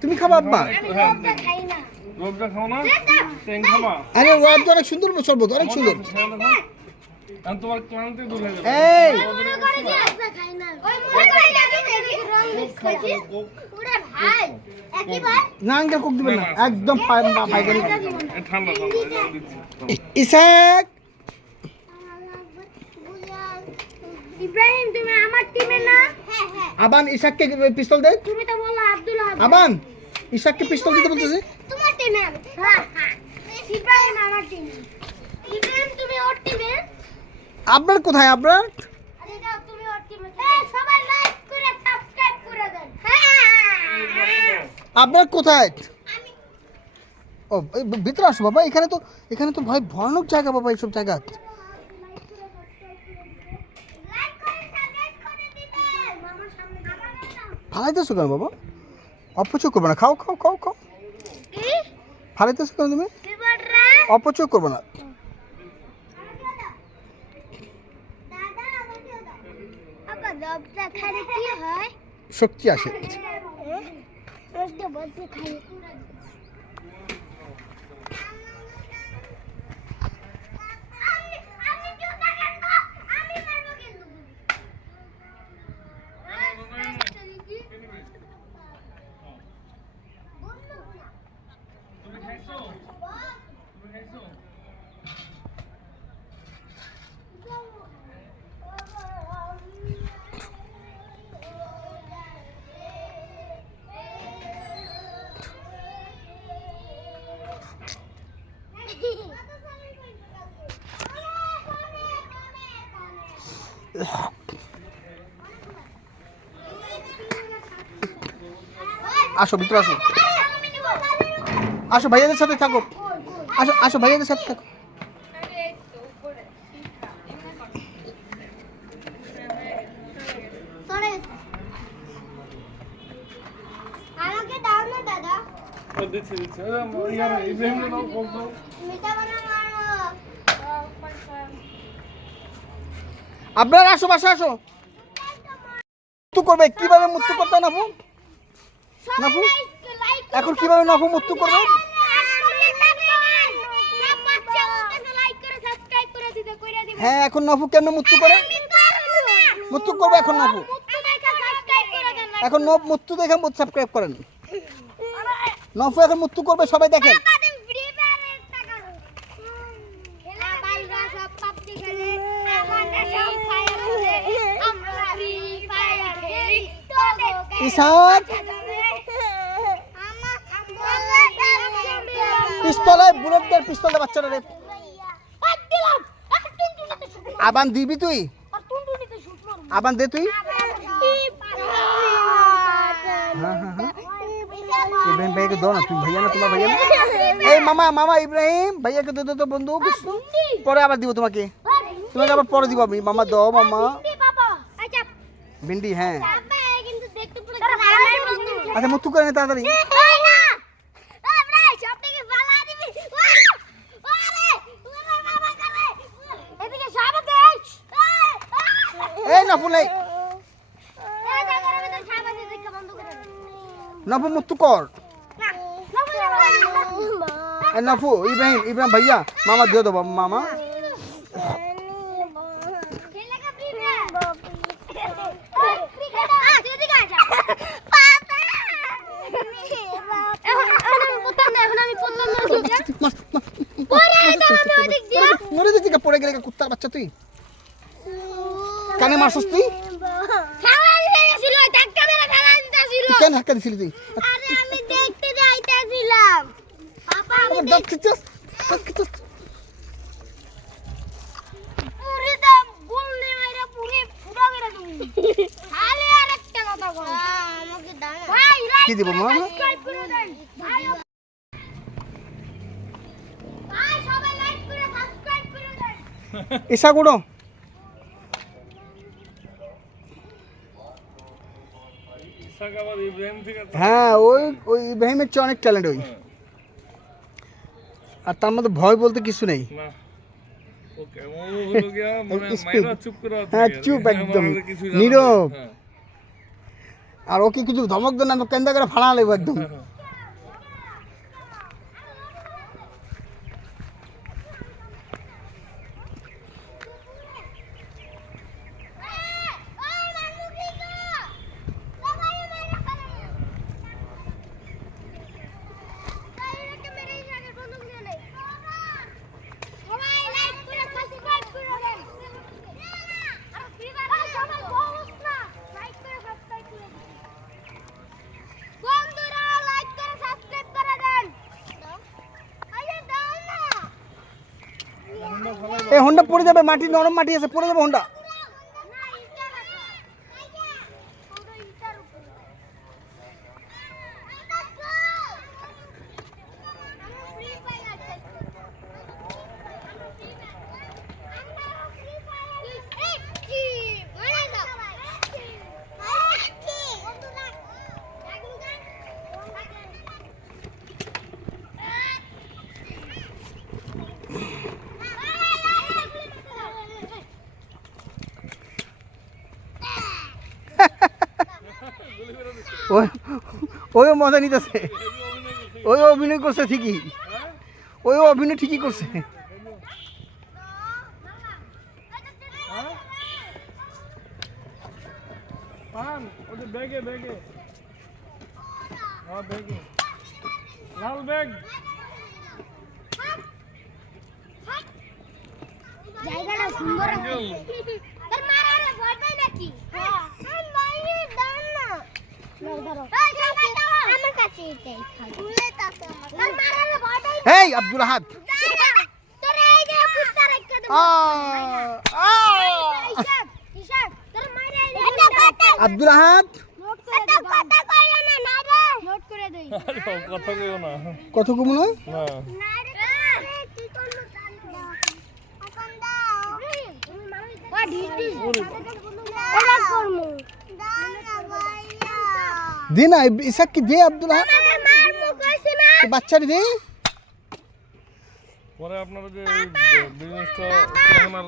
তুমি খাবা আব্বা? আরে রোবজা অনেক সুন্দর শরবত, অনেক সুন্দর। তোমার ক্লান্তি দূর হয়ে যাবে। এই না আঙ্কেল কোক দিবেন না, একদম পায়খানি। ঠান্ডা ইসাক ইব্রাহিম তুমি আমার টিমে না? হ্যাঁ হ্যাঁ। আবান ইসাককে পিস্তল দে। তুমি তো বললা আব্দুল হাব। আবান ইসাককে পিস্তল দিতে বলতেছে। তোমার টিমে আমি। হ্যাঁ হ্যাঁ। ইব্রাহিম আমার টিমে। ইব্রাহিম তুমি ওর টিমে? আপনার কোথায় আপনার? আরে যাও তুমি ওর টিমে। এই সবাই লাইক করে সাবস্ক্রাইব করে দেন। হ্যাঁ। আপনার কোথায়? আমি ও এই ভিতরে আসো বাবা, এখানে তো ভাই ভয়ানক জায়গা বাবা, এইসব জায়গা। লাইক করে সাবস্ক্রাইব করে দিবেন। আমার সামনে ফালাইতেছো কেন বাবা? অপচয় করবে না, খাও খাও খাও খাও। কি? ফালাইতেছো কেন তুমি? বিবাররা অপচয় করবে না। দাদা আমাকে দাও। আপা দবটা খালি কি হয়? শক্তি আসে। রোজটা বলতে খাই। আমি জুতা কেন? আমি মারবো কিন্তু। আসো ভিতরে আসো, আসো ভাইয়াদের সাথে থাকো, আসো আসো ভাইয়াদের সাথে থাকো। আমাকে দাও না দাদা। দিচ্ছি ইব্রাহিমকে দাও, কোক দাও। মিঠা বানা মারো। আপনারা আসো, বাসা আসো। মুক্ত করবে কিভাবে? মুক্ত করতে নাফু নাফু এখন কিভাবে নাফু মুক্ত করবে? হ্যাঁ এখন নাফু কেন মুক্ত করে? মুক্ত করবে এখন নাফু, এখন মুক্ত দেখে সাবস্ক্রাইব করেন। নফু এখন মুক্ত করবে, সবাই দেখেন। ইসাক পিস্তলে বুলেট দেয়, পিস্তলে বাচ্চারা রে। আবান দিবি তুই? আবান দে তুই। হ্যাঁ হ্যাঁ হ্যাঁ ইব্রাহিম ভাইয়াকে দাও না, তুমি ভাইয়া না, তোমার ভাইয়া না। এই মামা মামা ইব্রাহিম ভাইয়াকে দে তো বন্ধু, পরে আবার দিব তোমাকে, তোমাকে আবার পরে দিব আমি। মামা দাও মামা। ভিন্ডি হ্যাঁ। আচ্ছা মুক্ত করে নে তাড়াতাড়ি। এই নফু নাই, নফু মুক্ত কর। নফু ইব্রাহিম ভাইয়া মামা দিয়ে দেবো মামা। পড়ে গেলে কুত্তার বাচ্চা, তুই কানে মারছস? তুই কেন ধাক্কা দিছিলি? তুই আমি দেখতে যাইতাছিলাম। পাপা আমি পুরি দাম বললে মাইরা পুরি ফুটা করে তুমি। খালি আরেকটা কথা বল। আমাকে দাও না। ভাই কি দিব মামা? সাবস্ক্রাইব করে দেন। ভাই সবাই লাইক করে সাবস্ক্রাইব করে দেন। ইসা গুড়ো হ্যাঁ, ওই ইব্রাহিমের চেয়ে অনেক ট্যালেন্ট ওই। আর তার মধ্যে ভয় বলতে কিছু নেই। ওকে ও হলো গিয়া মানে Speed. মাইরা চুপ করে আছে হ্যাঁ, চুপ একদম। নীরব। আর ওকে কিছু ধমক দেন না তো কেন্দা করে ফাড়া লাগবে একদম। এই হোন্ডা পড়ে যাবে, মাটি নরম মাটি আছে, পড়ে যাবে হোন্ডা। ওই মজা নিতেছে, ওই অভিনয় করছে ঠিকই, ওই অভিনয় ঠিকই করছে। পান ওদের ব্যাগে ব্যাগে হ্যাঁ ব্যাগে লাল ব্যাগ জায়গাটা সুন্দর আছে। তোর মারারে ভয় পাই নাকি? হ্যাঁ আমি বাইরে দাও না। নাও ধরো। আমার কাছে এটাই খাও। ভুলে তাতে আমার। তোর মারারে ভয় পাই না। এই আব্দুল আহাদ, তোর এই যে কুত্তা রাখতে দেব। ঈশাক, ঈশাক, তোর মাইরে এই যে আব্দুল আহাদ নোট করে দে। কথা কই না না রে। নোট করে দেই। আরে কথা কইও না কত কমলো? না না রে কি করলো জানি না। এখন দাও। ও ঢিটি। এটা করমু। দাও না ভাইয়া। দে না ইসাক কি দে, আব্দুল আহাদ আমারে মারমু কইছি না। বাচ্চাটি দে। পরে আপনারা যে বিজনেসটা আমার